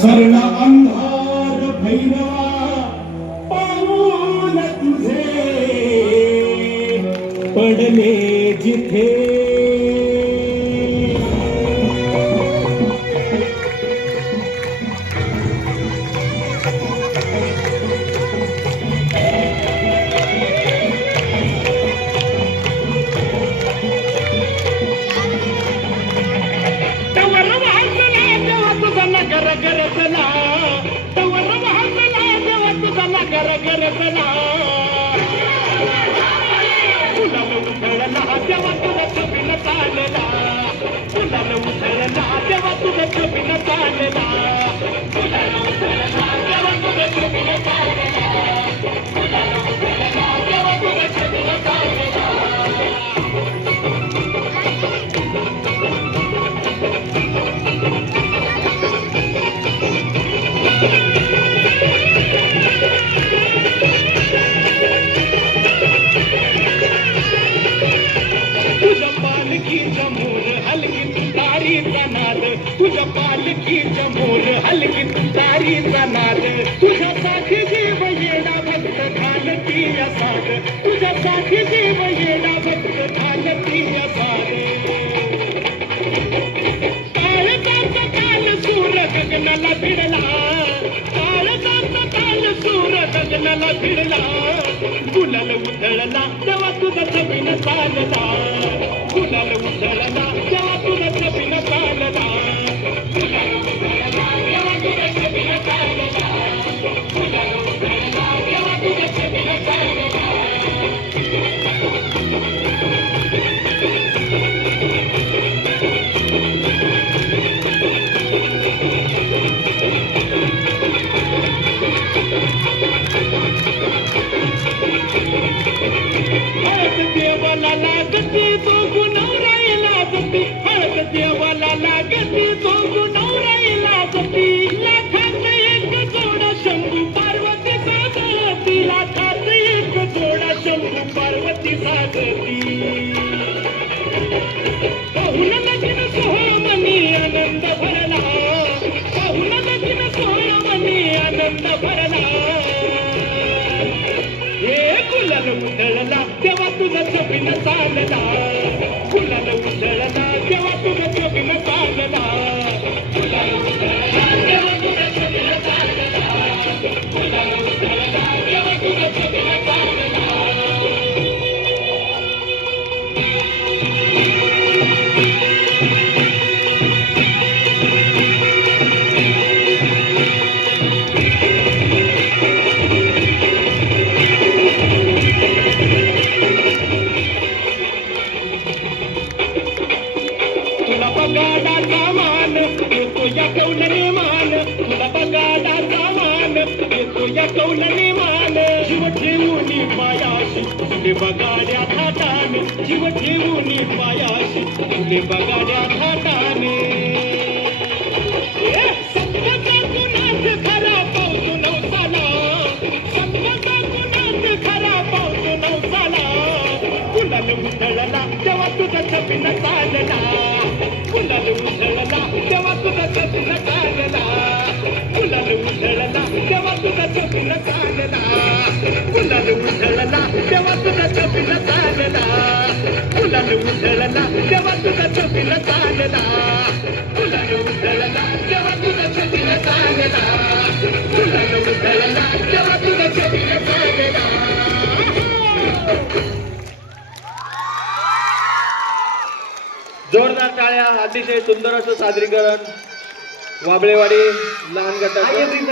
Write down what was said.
सरण अंधार भैरवा पाऊल तुझे पडले जिथे गरगरला तवर वाजला देवा तुझा गरगरला तुला उधळला देवा तुझा छबिन चालला तुला उधळला देवा तुझा छबिन चालला तुला उधळला देवा तुझा छबिन चालला तुला उधळला देवा तुझा छबिन चालला पालखीच्या मोर हलकी तुतारीचा नाद तुझ्या पालखीच्या मोर हलकी तुतारीचा नाद तुझ्यासाठी जीव येडा भक्त घालती असाद तुझ्यासाठी जीव येडा भक्त घालती असाद काळजाचा काल सूर गगनाला भिडला काळजाचा काल सूर गगनाला भिडला गुलाल उधळला तेव्हा तुझा छबिन चालला गुलाल उधळला तेव्हा तुझा छबिन चालला गुलाल उधळला तेव्हा तुझा छबिन चालला गुलाल उधळला तेव्हा तुझा छबिन चालला देवाला लागती तो गुणवराई लागती हळद देवाला लागती तो गुणवराई लागती लाखात एक जोडा शंभू पार्वती सागती लाखात एक जोडा शंभू पार्वती सागती पाहुन लगीन सोहमनी आनंद भरला पाहुन लगीन सोहमनी आनंद भरला गुलाल उधळला तेव्हा तुझा छबिन चालला गुलाल उधळला तेव्हा तुझा छबिन चालला गुलाल उधळला तेव्हा तुझा छबिन चालला गुलाल उधळला तेव्हा तुझा छबिन चालला बगाडाचा मान येतो या कौलने मान तुला बगाडाचा मान येतो या कौलने मान जीव ठेवून पायाशी तुले बगाड्या थाटाने जीव ठेवून पायाशी तुले बगाड्या थाटाने सत्याचा गुणात खरा पावतो नवसाला सत्याचा गुणात खरा पावतो नवसाला गुलाल उधळला तेव्हा तुझा छबिन चालला गुलाल उधळला तेव्हा तुझा छबिन चालला गुलाल उधळला तेव्हा तुझा छबिन चालला गुलाल उधळला तेव्हा तुझा छबिन चालला गुलाल उधळला तेव्हा तुझा छबिन चालला गुलाल उधळला तेव्हा तुझा छबिन चालला गुलाल उधळला तेव्हा तुझा छबिन चालला जोरदार टाळ्या. अतिशय सुंदर असं सादरीकरण वाबळेवाडी लहान गटाचं.